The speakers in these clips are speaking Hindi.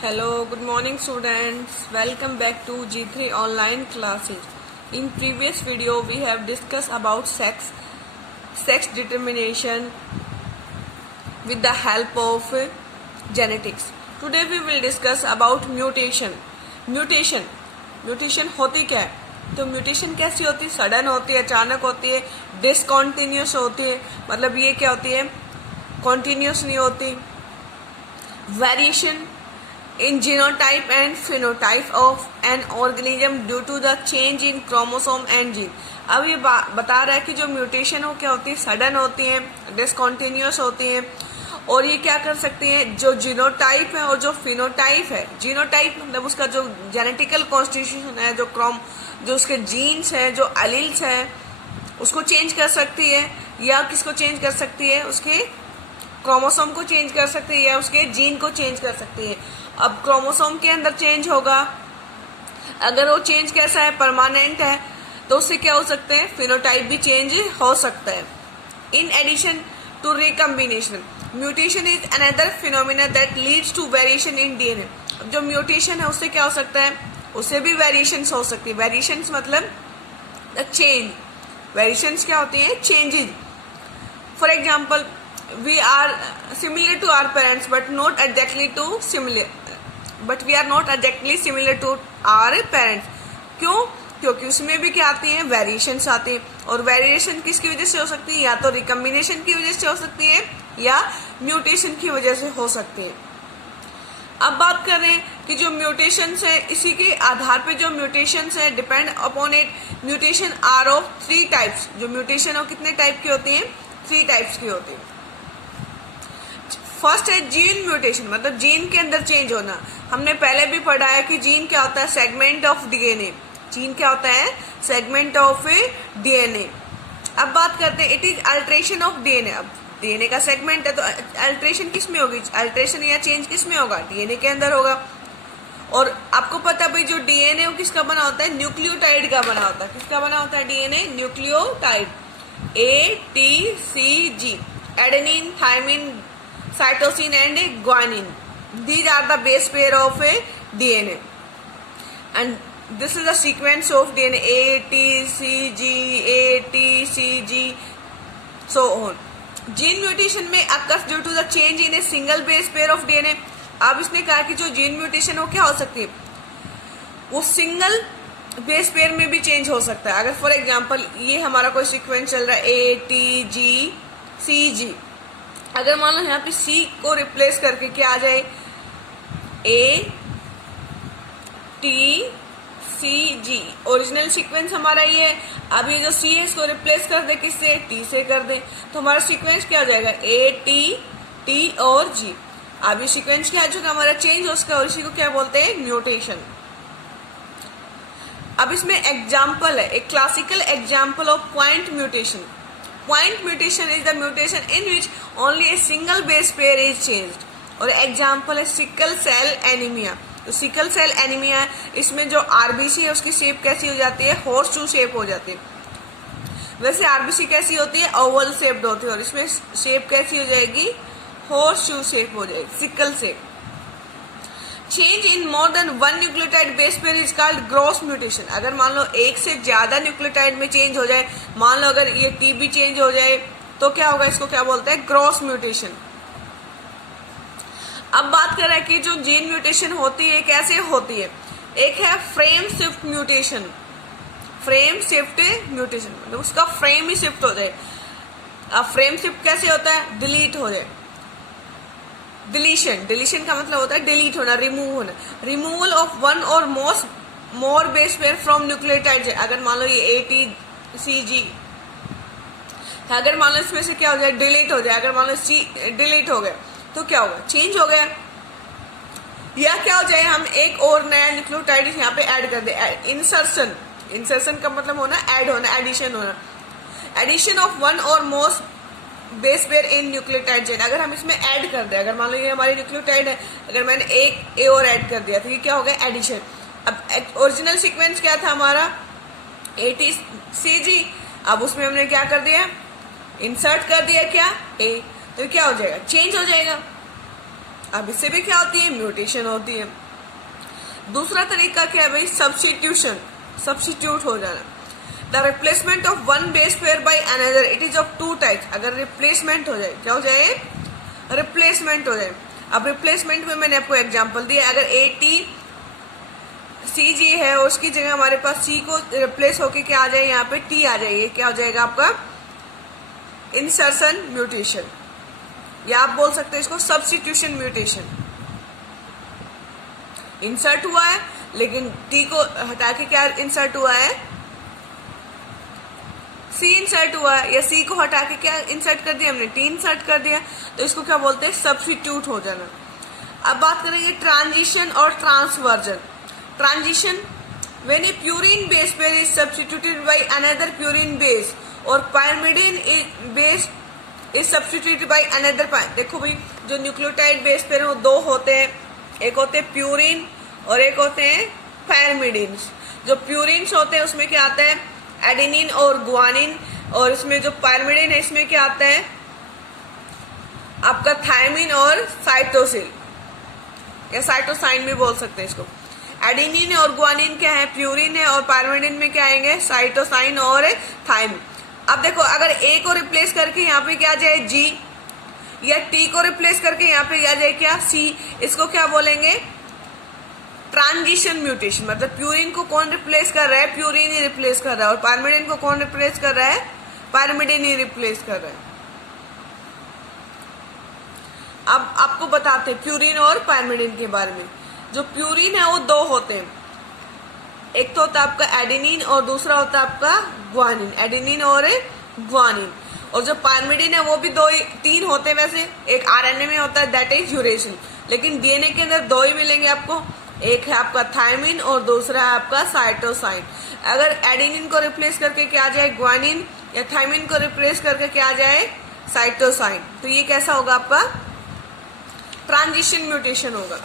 Hello, good morning students. Welcome back to G3 online classes. In previous video we have discussed about sex determination with the help of genetics. Today we will discuss about mutation. Mutation होती क्या है? तो म्यूटेशन कैसी होती है? सडन होती है, अचानक होती है, डिसकॉन्टिन्यूस होती है, मतलब ये क्या होती है, कॉन्टिन्यूस नहीं होती. Variation in genotype and phenotype of an organism due to the change in chromosome and gene. अब ये बता रहा है कि जो म्यूटेशन हो क्या होती है, सडन होती है, डिसकॉन्टिन्यूस होती है, और ये क्या कर सकती है, जो जीनोटाइप है और जो फिनोटाइप है. जीनोटाइप मतलब उसका जो जेनेटिकल कॉन्स्टिट्यूशन है, जो उसके जीन्स है, जो एलील्स है, उसको चेंज कर सकती है, या किसको चेंज कर सकती है, उसके क्रोमोसोम को चेंज कर सकती है, या उसके जीन को चेंज कर सकती है. अब क्रोमोसोम के अंदर चेंज होगा, अगर वो चेंज कैसा है, परमानेंट है, तो उससे क्या हो सकते हैं, फिनोटाइप भी चेंज हो सकता है. In addition to recombination, mutation is another phenomena that leads to variation in DNA. जो म्यूटेशन है उससे क्या हो सकता है, उससे भी वेरिएशंस हो सकती है. वेरिएशंस मतलब चेंज. वेरिएशंस क्या होती हैं, changes. For example, we are similar to our parents but not exactly similar to our parents. क्यों? क्योंकि उसमें भी क्या आती हैं, वेरिएशंस आती हैं. और वेरिएशन किसकी वजह से हो सकती है, या तो रिकम्बिनेशन की वजह से हो सकती है, या म्यूटेशन की वजह से हो सकती है. अब बात कर रहे हैं कि जो म्यूटेशंस है, इसी के आधार पे जो म्यूटेशंस है, depend upon it. Mutation are of 3 types. जो म्यूटेशन हो कितने टाइप की होती है, 3 टाइप्स की होती है. फर्स्ट है जीन म्यूटेशन, मतलब जीन के अंदर चेंज होना. हमने पहले भी पढ़ा है कि जीन क्या होता है, सेगमेंट ऑफ डीएनए. जीन क्या होता है, सेगमेंट ऑफ डीएनए. अब बात करते हैं, it is alteration of DNA. अब डीएनए का सेगमेंट है, तो अल्ट्रेशन किस में होगी, अल्ट्रेशन या चेंज किस में होगा, डीएनए के अंदर होगा. और आपको पता है भाई, जो डीएनए वो किसका बना होता है, न्यूक्लियोटाइड का बना होता है. किसका बना होता है DNA, nucleotide. ATCG, adenine, thymine, cytosine and guanine. These are the base pair of a DNA, and this is the sequence of DNA. ATCG, so on. Gene mutation may occur due to the change in a single base pair of DNA. अब इसने कहा कि जो जीन म्यूटेशन हो क्या हो सकती है, वो सिंगल बेस पेयर में भी चेंज हो सकता है. अगर फॉर एग्जाम्पल ये हमारा कोई सीक्वेंस चल रहा है ATGCG, अगर मान लो यहाँ पे C को रिप्लेस करके क्या आ जाए, ATCG, ओरिजिनल सीक्वेंस हमारा ये है. अब ये जो C है इसको रिप्लेस कर दे किससे, T से कर दे, तो हमारा सीक्वेंस क्या हो जाएगा, ATT और G. अब ये सीक्वेंस क्या है जो हमारा चेंज हो उसका, और इसी को क्या बोलते हैं, म्यूटेशन. अब इसमें एग्जाम्पल है, एक classical example of point mutation. Point mutation is the mutation in which only a single base pair is changed. और एग्जाम्पल है सिकल सेल एनीमिया. तो सिकल सेल एनीमिया, इसमें जो आरबीसी है उसकी शेप कैसी हो जाती है, हॉर्स शू शेप हो जाती है. वैसे आरबीसी कैसी होती है, ओवल शेप्ड होती है, और इसमें शेप कैसी हो जाएगी, हॉर्स शू शेप हो जाएगी, sickle shape. Change in more than one nucleotide base pair is called gross mutation. अगर मान लो एक से ज्यादा न्यूक्लियोटाइड में चेंज हो जाए, मान लो अगर ये टी भी चेंज हो जाए, तो क्या होगा, इसको क्या बोलते हैं, ग्रॉस म्यूटेशन. अब बात कर रहे हैं कि जो जीन म्यूटेशन होती है कैसे होती है. एक है frame shift mutation. Frame shift mutation मतलब उसका फ्रेम ही शिफ्ट हो जाए. अब फ्रेम शिफ्ट कैसे होता है, डिलीट हो जाए. डिलीशन का मतलब होता है डिलीट होना, रिमूव होना. रिमूवल ऑफ वन और more base pair from nucleotide. अगर मान लो ये ATCG, अगर मान लो इसमें से क्या हो जाए, डिलीट हो जाए. अगर मान लो C डिलीट हो गया तो क्या होगा, चेंज हो गया. या क्या हो जाए, हम एक और नया न्यूक्लियोटाइड यहाँ पे ऐड कर दे. इंसर्शन का मतलब होना ऐड होना, एडिशन होना. एडिशन ऑफ वन और more base pair in nucleotide chain. अगर हम इसमें ऐड कर दें, अगर मान लो ये हमारी न्यूक्लियोटाइड है, अगर मैंने एक ए और ऐड कर दिया तो ये क्या हो गया, एडिशन. अब ओरिजिनल सीक्वेंस क्या था हमारा, ATCG. अब उसमें हमने क्या कर दिया, इंसर्ट कर दिया क्या, ए, तो क्या हो जाएगा, चेंज हो जाएगा. अब इससे भी क्या होती है, म्यूटेशन होती है। दूसरा तरीका क्या है भाई, सब्स्टिट्यूशन, सब्स्टिट्यूट हो जाना। The replacement of one base pair by another, it is of two types. अगर रिप्लेसमेंट हो जाए, क्या हो जाए, रिप्लेसमेंट हो जाए। अब रिप्लेसमेंट में मैंने आपको एग्जांपल दिया, अगर ए टी सी जी है और उसकी जगह हमारे पास सी को रिप्लेस होके क्या आ जाए, यहाँ पे टी आ जाए, क्या हो जाएगा आपका इंसर्शन म्यूटेशन, या आप बोल सकते हैं इसको सब्स्टिट्यूशन म्यूटेशन। इंसर्ट हुआ है लेकिन टी को हटा के क्या इंसर्ट हुआ है, सी इंसर्ट हुआ है, या सी को हटा के क्या इंसर्ट कर दिया हमने, टी इंसर्ट कर दिया, तो इसको क्या बोलते हैं, सब्स्टिट्यूट हो जाना। अब बात करेंगे ट्रांजिशन और transversion. Transition, when a purine base pair is substituted by another purine base और pyrimidine base is substituted by another. देखो भाई, जो न्यूक्लियोटाइड बेस पेयर वो दो होते हैं, एक होते हैं प्यूरिन और एक होते हैं पायरिमिडिन। जो प्यूरिन्स होते हैं उसमें क्या आता है, एडेनिन और गुआनिन, और इसमें जो पायरिमिडिन है इसमें क्या आता है आपका थायमिन और साइटोसिल, या साइटोसाइन भी बोल सकते हैं इसको। एडेनिन और गुआनिन क्या है, प्यूरिन है, और पायरिमिडिन में क्या आएंगे, साइटोसाइन और थायमिन। अब देखो, अगर ए को रिप्लेस करके यहाँ पे क्या आ जाए जी, या टी को रिप्लेस करके यहाँ पे आ जाए क्या सी, इसको क्या बोलेंगे, ट्रांजिशन म्यूटेशन। मतलब प्यूरिन को कौन रिप्लेस कर रहा है, प्यूरिन ही रिप्लेस कर रहा है, और पायरिमिडिन को कौन रिप्लेस कर रहा है, पायरिमिडिन ही रिप्लेस कर रहा है। अब आपको बताते हैं प्यूरिन और पायरिमिडिन के बारे में। जो प्यूरिन है वो दो होते हैं, एक तो होता है आपका एडेनिन और दूसरा होता है आपका गुआनिन, एडेनिन और गुआनिन। और जो पायरिमिडिन है वो भी तीन होते हैं वैसे, एक आरएनए में होता है दैट इज यूरेसिल, लेकिन डीएनए के अंदर दो ही मिलेंगे आपको, एक है आपका थायमिन और दूसरा है आपका साइटोसाइन। अगर एडेनिन को रिप्लेस करके क्या आ जाए गुआनिन, या थायमिन को रिप्लेस करके क्या आ जाए साइटोसाइन, तो ये कैसा होगा आपका ट्रांजिशन म्यूटेशन होगा।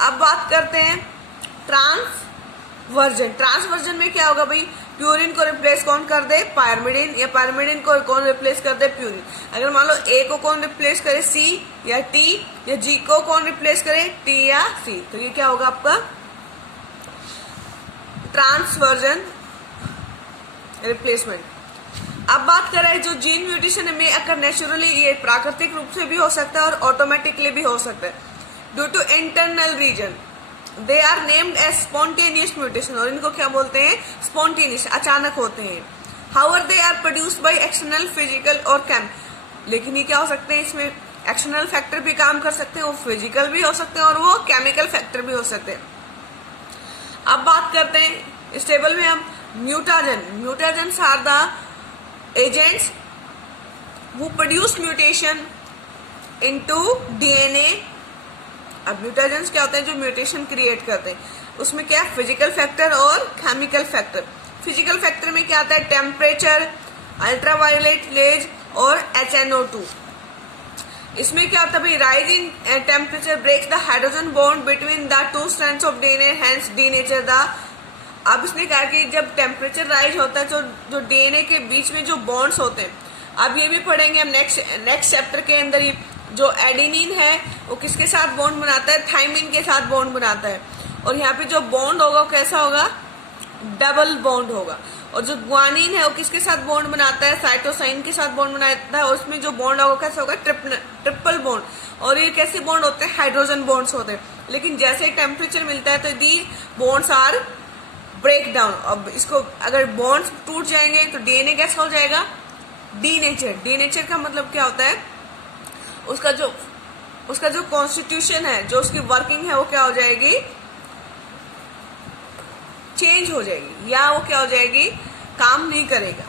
अब बात करते हैं ट्रांसवर्जन। ट्रांसवर्जन में क्या होगा भाई, प्यूरिन को रिप्लेस कौन कर दे, पायरिमिडिन, या पायरिमिडिन को कौन रिप्लेस कर दे, प्यूरिन। अगर मान लो ए को कौन रिप्लेस करे, सी या टी, या जी को कौन रिप्लेस करे, टी या सी, तो ये क्या होगा आपका ट्रांसवर्जन रिप्लेसमेंट। अब बात करें जो जीन म्यूटेशन में अगर नेचुरली, ये प्राकृतिक रूप से भी हो सकता है और ऑटोमेटिकली भी हो सकता है, due to internal reason, they are named as spontaneous mutation, और इनको क्या बोलते हैं, स्पॉन्टेनियस, अचानक होते हैं। However they are produced by external physical और केम, लेकिन ये क्या हो सकते हैं, इसमें एक्सटर्नल फैक्टर भी काम कर सकते हैं, वो फिजिकल भी हो सकते हैं और वो केमिकल फैक्टर भी हो सकते हैं। अब बात करते हैं इस टेबल में हम mutagen. Mutagens are the agents who produce mutation into DNA. अब म्यूटेशंस क्या होते हैं, जो म्यूटेशन क्रिएट करते हैं, उसमें क्या है, फिजिकल फैक्टर और केमिकल फैक्टर। फिजिकल फैक्टर में क्या आता है, टेम्परेचर, अल्ट्रावायलेट रेज और HNO2। इसमें क्या होता है भाई, rise in temperature breaks the hydrogen bond between the two strands of DNA, hence denature the. अब इसने कहा कि जब टेम्परेचर राइज होता है तो जो डीएनए के बीच में जो बॉन्ड्स होते हैं, अब ये भी पढ़ेंगे हम नेक्स्ट चैप्टर के अंदर। ये जो एडेनिन है वो किसके साथ बॉन्ड बनाता है, थायमिन के साथ बॉन्ड बनाता है, और यहाँ पे जो बॉन्ड होगा वो कैसा होगा, डबल बॉन्ड होगा। और जो गुआनिन है वो किसके साथ बॉन्ड बनाता है, साइटोसाइन के साथ बॉन्ड बनाता है, और उसमें जो बॉन्ड होगा कैसा होगा, ट्रिपल बॉन्ड। और ये कैसे बॉन्ड होते हैं, हाइड्रोजन बॉन्ड्स होते हैं, लेकिन जैसे टेम्परेचर मिलता है तो दी बॉन्ड्स आर ब्रेक डाउन। अब इसको अगर बॉन्ड्स टूट जाएंगे तो डीएनए कैसा हो जाएगा, डीनेचर। डीनेचर का मतलब क्या होता है, उसका जो कॉन्स्टिट्यूशन है, जो उसकी वर्किंग है, वो क्या हो जाएगी, चेंज हो जाएगी, या वो क्या हो जाएगी, काम नहीं करेगा।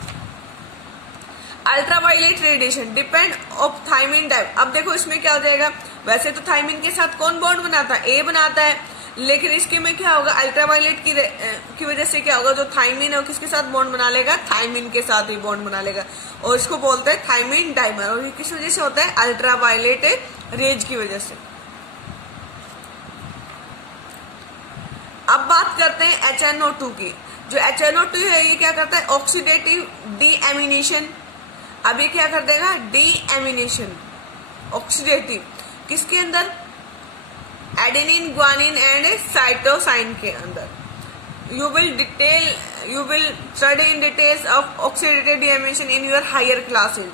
Ultraviolet radiation depend of thymine type. अब देखो इसमें क्या हो जाएगा, वैसे तो थायमिन के साथ कौन बॉन्ड बनाता है, ए बनाता है, लेकिन इसके में क्या होगा, अल्ट्रावायलेट की वजह से क्या होगा, जो थायमिन है वो किसके साथ बॉन्ड बना लेगा, थायमिन के साथ ही बॉन्ड बना लेगा, और इसको बोलते हैं थायमिन डाइमर। और ये किस वजह से होता है, अल्ट्रावायलेट रेज की वजह से। अब बात करते हैं HNO2 की। जो HNO2 है ये क्या करता है, ऑक्सीडेटिव डीएमिनेशन। अब ये क्या कर देगा, डीएमिनेशन, ऑक्सीडेटिव, किसके अंदर, एडेनिन, ग्वानिन एंड साइटोसाइन के अंदर। You will study in details of oxidative deamination in your higher classes.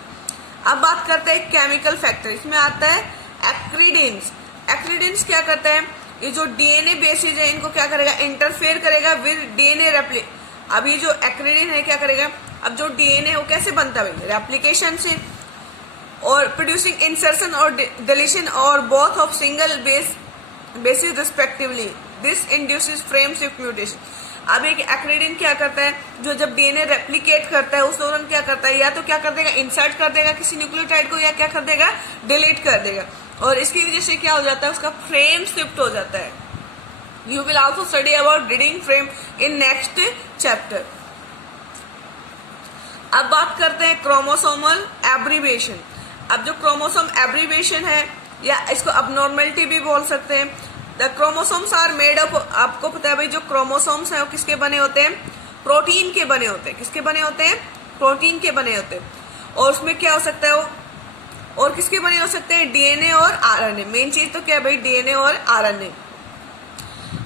अब बात करते हैं केमिकल फैक्टर, इसमें आता है एक्रीडिन्स। एक्रीडिन्स क्या करता है, ये जो डीएनए बेसिस है इनको क्या करेगा, इंटरफेयर करेगा विद डीएनए रेप्लिक। अब ये जो एक्रीडिन है क्या करेगा, अब जो डीएनए वो कैसे बनता है भाई, रेप्लिकेशन से, और प्रोड्यूसिंग इंसर्शन और डिलीशन और both of single basis respectively. This induces frame shift mutation. अब एक एक्रीडिन क्या करता है, जो जब डीएनए रेप्लिकेट करता है उस दौरान क्या करता है, या तो क्या कर देगा, इंसर्ट कर देगा किसी न्यूक्लियोटाइड को, या क्या कर देगा, डिलीट कर देगा, और इसकी वजह से क्या हो जाता है, उसका फ्रेम शिफ्ट हो जाता है। You will also study about reading frame in next chapter. अब बात करते हैं क्रोमोसोमल एब्रीविएशन। अब जो क्रोमोसोम एब्रीविएशन है, या इसको अबनॉर्मेलिटी भी बोल सकते हैं। The chromosomes are made up, आपको पता है भाई जो क्रोमोसोम्स हैं वो किसके बने होते हैं, प्रोटीन के बने होते हैं। किसके बने होते हैं, प्रोटीन के बने होते हैं। और उसमें क्या हो सकता है वो, और किसके बने हो सकते हैं, डीएनए और आरएनए। मेन चीज तो क्या है भाई, डीएनए और आरएनए।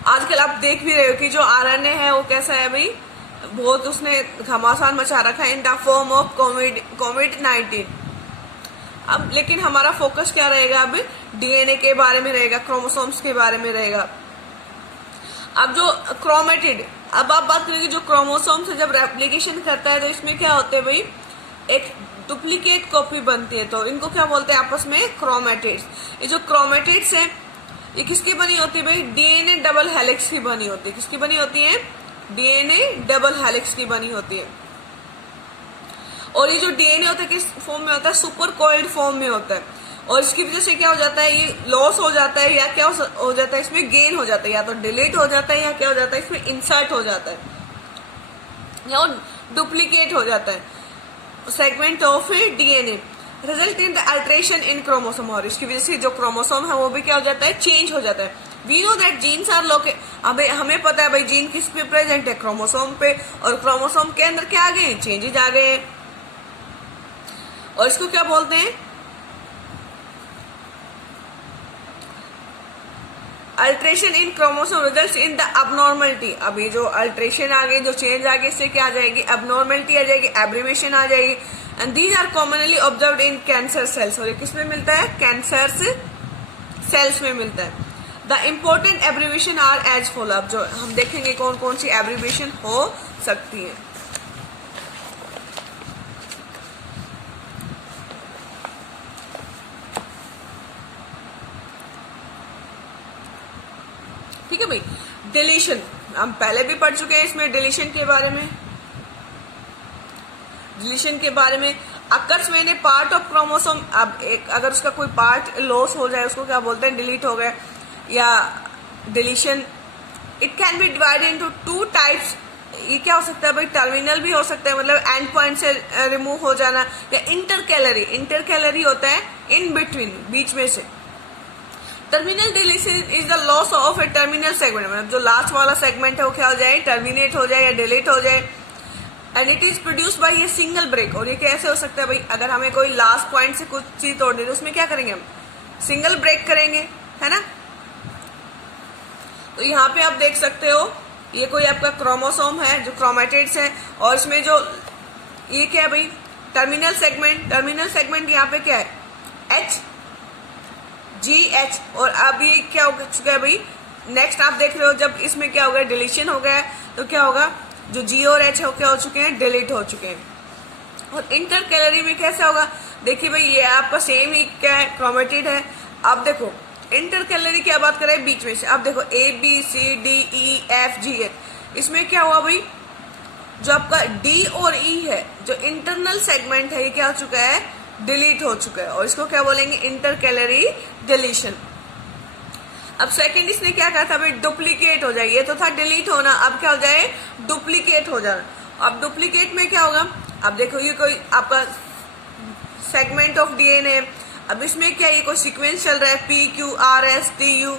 आजकल आप देख भी रहे हो कि जो आरएनए है वो कैसा है भाई, बहुत उसने घमासान मचा रखा है इन द फॉर्म ऑफ कोविड-19। अब लेकिन हमारा फोकस क्या रहेगा, अब डीएनए के बारे में रहेगा, क्रोमोसोम्स के बारे में रहेगा। अब जो क्रोमेटिड, अब आप बात करेंगे जो क्रोमोसोम्स जब रेप्लिकेशन करता है तो इसमें क्या होते हैं भाई, एक डुप्लीकेट कॉपी बनती है, तो इनको क्या बोलते हैं आपस में, क्रोमेटिड्स। ये जो क्रोमेटिड्स हैं ये किसकी बनी होती है भाई, डीएनए डबल हेलिक्स की बनी होती है। किसकी बनी होती है, डीएनए डबल हेलिक्स की बनी होती है। और ये जो डीएनए होता है किस फॉर्म में होता है, सुपर कोइल्ड फॉर्म में होता है, और इसकी वजह से क्या हो जाता है, ये लॉस हो जाता है, या क्या हो जाता है, इसमें गेन हो जाता है, या तो डिलीट हो जाता है, या क्या हो जाता है, इसमें इंसर्ट हो जाता है, या डुप्लीकेट हो जाता है segment of DNA, result in the alteration in chromosome. और इसकी वजह से जो क्रोमोसोम है वो भी क्या हो जाता है, चेंज हो जाता है। We know that genes are located, हमें पता है भाई जीन किस पे प्रेजेंट है, क्रोमोसोम पे, और क्रोमोसोम के अंदर क्या आ गए, चेंजेज आ गए, और इसको क्या बोलते हैं, alteration in chromosome results in the abnormality. अब ये जो अल्ट्रेशन आ गई, जो चेंज आ गई, इससे क्या आ जाएगी, अबनॉर्मलिटी आ जाएगी, एब्रीविएशन आ जाएगी। And these are commonly observed in cancer cells. और ये किस में मिलता है, कैंसर सेल्स में मिलता है। The important abbreviation are as follow. अब जो हम देखेंगे कौन कौन सी एब्रीविएशन हो सकती है। ठीक है भाई, डिलीशन हम पहले भी पढ़ चुके हैं, इसमें डिलीशन के बारे में, डिलीशन के बारे में अकर्स मैंने पार्ट ऑफ क्रोमोसोम। अब एक अगर उसका कोई पार्ट लॉस हो जाए उसको क्या बोलते हैं, डिलीट हो गया या deletion. It can be divided into two types. ये क्या हो सकता है भाई, टर्मिनल भी हो सकता है, मतलब एंड पॉइंट से रिमूव हो जाना, या इंटरकैलरी। इंटरकैलरी होता है इन बिटवीन, बीच में से। Terminal deletion is the loss of A terminal segment, मतलब जो लास्ट वाला सेगमेंट है वो क्या हो जाए, टर्मिनेट हो जाए या डिलीट हो जाए। And it is produce by a single break. और ये कैसे हो सकता है भाई, अगर हमें कोई लास्ट पॉइंट से कुछ चीज तोड़नी है तो उसमें क्या करेंगे, हम सिंगल ब्रेक करेंगे, है ना। तो यहाँ पे आप देख सकते हो ये कोई आपका क्रोमोसोम है जो क्रोमेटिड्स है, और इसमें जो ये क्या है भाई, टर्मिनल सेगमेंट। टर्मिनल सेगमेंट यहाँ पे क्या है, एच जी एच। और अब ये क्या हो चुका है भाई, नेक्स्ट आप देख रहे हो जब इसमें क्या हो गया, डिलीशन हो गया, तो क्या होगा, जो जी और एच है वो क्या हो चुके हैं, डिलीट हो चुके हैं। और इंटरकैलरी में कैसा होगा, देखिए भाई ये आपका सेम ही क्या है, क्रोमेटिड है। अब देखो इंटरकैलरी क्या बात कर रहे हैं, बीच में से। अब देखो A B C D E F G H, इसमें क्या हुआ भाई, जो आपका डी और ई है, जो इंटरनल सेगमेंट है, ये क्या हो चुका है, डिलीट हो चुका है, और इसको क्या बोलेंगे, इंटरकैलरी डिलीशन। अब सेकंड इसने क्या कहा था भाई, डुप्लीकेट हो जाए, ये तो था डिलीट होना, अब क्या हो जाए, डुप्लीकेट हो जाना। अब डुप्लीकेट में क्या होगा, अब देखो ये कोई आपका सेगमेंट ऑफ डीएनए, अब इसमें क्या ये कोई सीक्वेंस चल रहा है, P Q R S T U.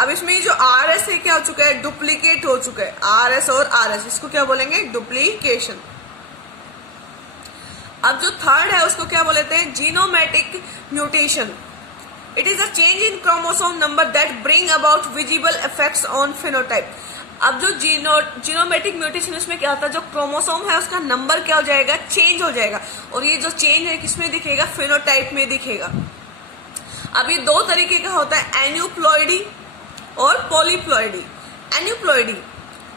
अब इसमें जो आर एस है क्या हो चुका है, डुप्लीकेट हो चुका है, आर एस और आर एस, इसको क्या बोलेंगे, डुप्लीकेशन। अब जो थर्ड है उसको क्या बोलते हैं, genomatic mutation. It is a change in chromosome number that bring about visible effects on phenotype. अब जो जीनोमेटिक म्यूटेशन उसमें क्या होता है, जो क्रोमोसोम है उसका नंबर क्या हो जाएगा, चेंज हो जाएगा, और ये जो चेंज है किसमें दिखेगा, फिनोटाइप में दिखेगा। अब ये दो तरीके का होता है, एन्यूप्लॉइडी और polyploidy. Aneuploidy,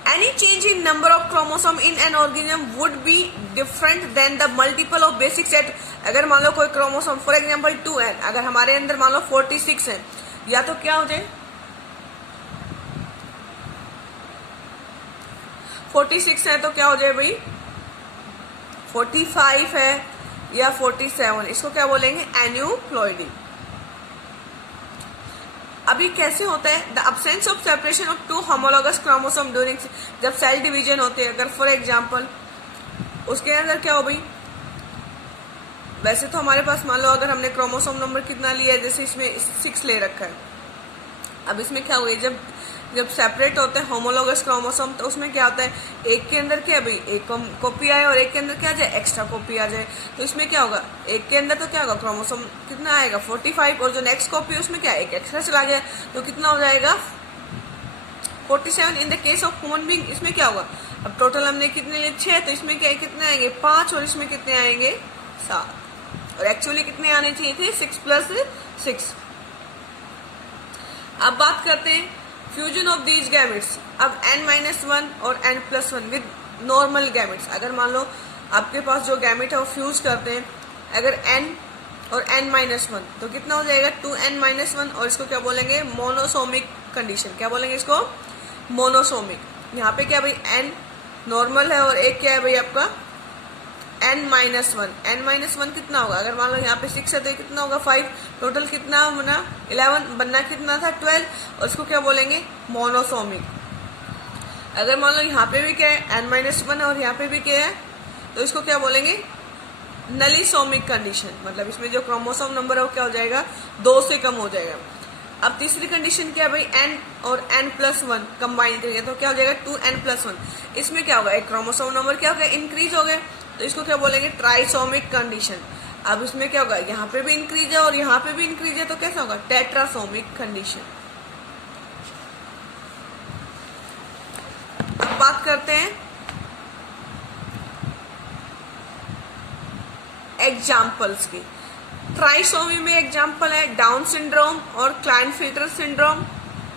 any change in number of chromosome in an organism would be different than the multiple of basic set। अगर मान लो कोई क्रोमोसोम फॉर एग्जांपल 2n, अगर हमारे अंदर मान लो 46 है, या तो क्या हो जाए 46 है तो क्या हो जाए भाई 45 है या 47, इसको क्या बोलेंगे, एन्यूप्लॉइडी। अभी कैसे होता है, the absence of separation of two homologous chromosome during, जब सेल डिवीजन होते हैं, अगर फॉर एग्जांपल उसके अंदर क्या हो भाई, वैसे तो हमारे पास मान लो अगर हमने क्रोमोसोम नंबर कितना लिया है, जैसे इसमें 6 ले रखा है, अब इसमें क्या हुआ, जब सेपरेट होते हैं होमोलॉगस क्रोमोसोम तो उसमें क्या होता है, एक के अंदर क्या भाई एक कॉपी आए और एक के अंदर क्या आ जाए, एक्स्ट्रा कॉपी आ जाए, तो इसमें क्या होगा, एक के अंदर तो क्या होगा, क्रोमोसोम कितना आएगा 45, और जो नेक्स्ट कॉपी है उसमें क्या एक एक्स्ट्रा चला जाए तो कितना हो जाएगा 47। In the case of human being इसमें क्या होगा, अब टोटल हमने कितने लिए 6, तो इसमें क्या कितने आएंगे 5, और इसमें कितने आएंगे 7, और एक्चुअली कितने आने चाहिए थे 6 + 6। अब बात करते हैं फ्यूजन ऑफ दीज गैमेट्स। अब n-1 और n+1 विद नॉर्मल गैमेट्स, अगर मान लो आपके पास जो गैमेट है वो फ्यूज करते हैं, अगर n और n-1 तो कितना हो जाएगा 2n-1, और इसको क्या बोलेंगे, मोनोसोमिक कंडीशन। क्या बोलेंगे इसको, मोनोसोमिक। यहाँ पे क्या भाई n नॉर्मल है और एक क्या है भाई आपका n-1। n-1 कितना होगा, अगर मान लो यहाँ पे 6 है तो कितना होगा 5, टोटल कितना बना 11, बनना कितना था 12, और इसको क्या बोलेंगे, मोनोसोमिक। अगर मान लो यहाँ पे भी क्या है n-1 और यहाँ पे भी क्या है, तो इसको क्या बोलेंगे, नलीसोमिक कंडीशन, मतलब इसमें जो क्रोमोसोम नंबर है वो क्या हो जाएगा 2 से कम हो जाएगा। अब तीसरी कंडीशन क्या है भाई, n और n+1 कंबाइन करेंगे तो क्या हो जाएगा 2n+1। इसमें क्या होगा, एक क्रोमोसोम नंबर क्या हो गया, इंक्रीज हो गया, तो इसको क्या बोलेंगे, ट्राइसोमिक कंडीशन। अब इसमें क्या होगा, यहाँ पे भी इंक्रीज है और यहाँ पे भी इंक्रीज है, तो कैसा होगा, टेट्रासोमिक कंडीशन। अब बात करते हैं एग्जाम्पल्स की। ट्राइसोमी में एग्जाम्पल है डाउन सिंड्रोम और क्लाइनफिल्टर सिंड्रोम।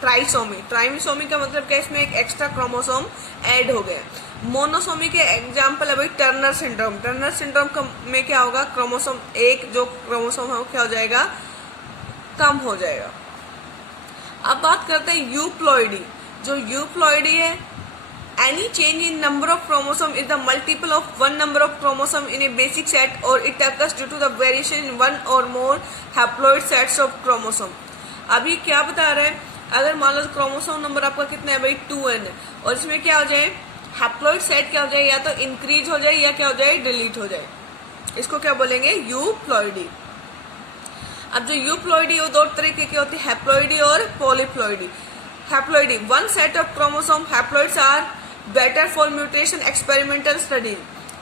ट्राइसोमी का मतलब क्या, इसमें एक एक्स्ट्रा क्रोमोसोम ऐड हो गया। मोनोसोमी के एग्जाम्पल है भाई टर्नर सिंड्रोम में क्या होगा, क्रोमोसोम एक जो क्रोमोसोम है वो क्या हो जाएगा, कम हो जाएगा। अब बात करते हैं यूप्लॉइडी। जो यूप्लॉइडी है, any change in number of chromosome is the multiple of one number of chromosome in a basic set और it occurs due to the variation in one और more haploid sets of chromosome. अभी क्या बता रहा है, अगर मान लो क्रोमोसोम नंबर आपका कितना है भाई 2n है, और इसमें क्या हो जाए, हैप्लॉइड सेट क्या हो जाए, या तो इंक्रीज हो जाए या क्या हो जाए, डिलीट हो जाए, इसको क्या बोलेंगे, यूप्लॉइडी। अब जो यूप्लॉइडी वो दो तरीके की होती है, हैप्लॉइडी और polyploidy. Haploidy, one set of chromosome haploids are better for mutation experimental study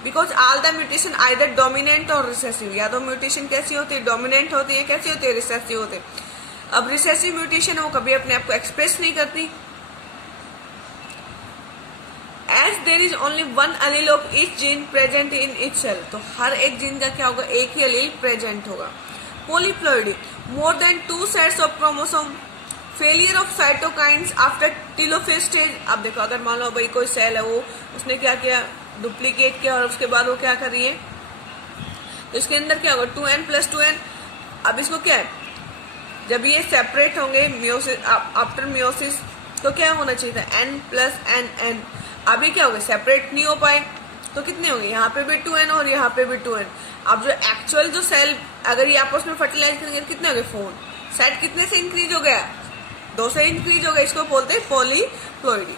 because all the mutation either dominant or recessive. या तो म्यूटेशन कैसी होती है, डोमिनेंट होती है, कैसी होती है, रिसेसिव होती है। अब रिसेसिव म्यूटेशन वो कभी अपने आप को एक्सप्रेस नहीं करती, as there is only one allele of each gene present in each cell, तो हर एक जीन का क्या होगा, एक ही एलील प्रेजेंट होगा। Polyploidy, more than 2 sets of chromosome, failure of cytokines after telophase stage. अब देखो अगर मान लो भाई कोई सेल है, वो उसने क्या किया, डुप्लीकेट किया, और उसके बाद वो क्या कर रही है, तो इसके अंदर क्या होगा 2n+2n। अब इसको क्या है, जब ये सेपरेट होंगे मियोसिस, आफ्टर मियोसिस, तो क्या होना चाहिए था n+n। अभी क्या होगा, सेपरेट नहीं हो पाए, तो कितने होंगे, यहाँ पे भी 2n और यहाँ पे भी 2n। अब जो एक्चुअल जो सेल अगर ये आपस में फर्टिलाइज करेंगे कितने हो गए 4, सेट कितने से इंक्रीज हो गया, 2 से इंक्रीज हो गया, इसको बोलते हैं polyploidy.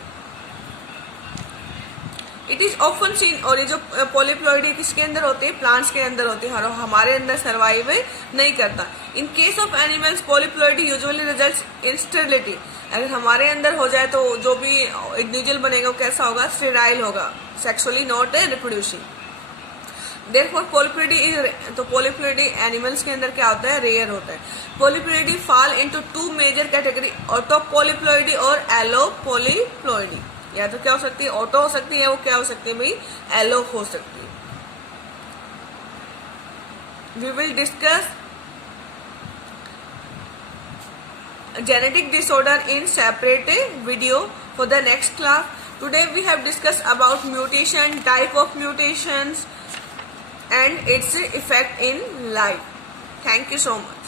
It is often seen, और ये जो पॉलीप्लॉइडी किसके अंदर होते हैं, प्लांट्स के अंदर होते हैं, हमारे अंदर सर्वाइव नहीं करता। In case of animals polyploidy usually results in sterility. अगर हमारे अंदर हो जाए तो जो भी इंडिविजुअल बनेगा वो कैसा होगा, स्टेराइल होगा, sexually not reproducing. Therefore polyploidy is, तो polyploidy एनिमल्स के अंदर क्या होता है, रेयर होता है. Polyploidy fall into two major category, ऑटोपोलिप्लॉइडी और एलोपोलिप्लॉइडी. या तो क्या हो सकती है, ऑटो हो सकती है, वो क्या हो सकती है भाई, एलो हो सकती है. We will discuss genetic disorder in separate video for the next class. Today we have discussed about mutation, type of mutations and its effect in life. Thank you so much.